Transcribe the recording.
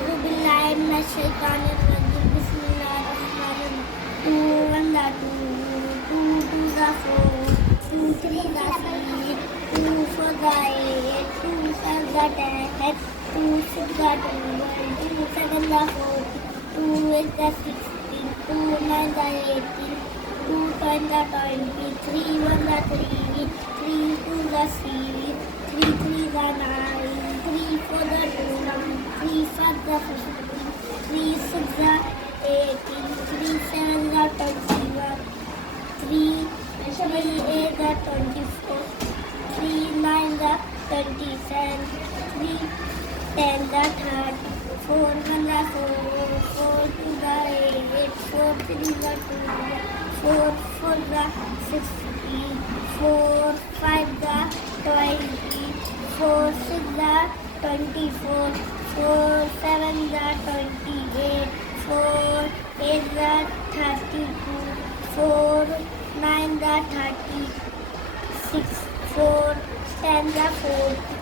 A'udhu billahi minash shaitanir rajim. Bismillahir rahmanir rahim. Two one the two two the four, two three the six, two four the eight, two five the ten, two six the 12, two seven the 14, two eight the 16, two nine the 18, two ten the 20, three one the three, three two the three, three three the nine, three four the 21, three five the 15, three six the 18, three seven the 21, three eight the 24, three nine the 27, three ten the 30, four one the four, four two the eight, four three the 2, four four the 16, four five the 20, four six the 24, four seven the 28, four eight the 32, four nine the 36, four ten the 40.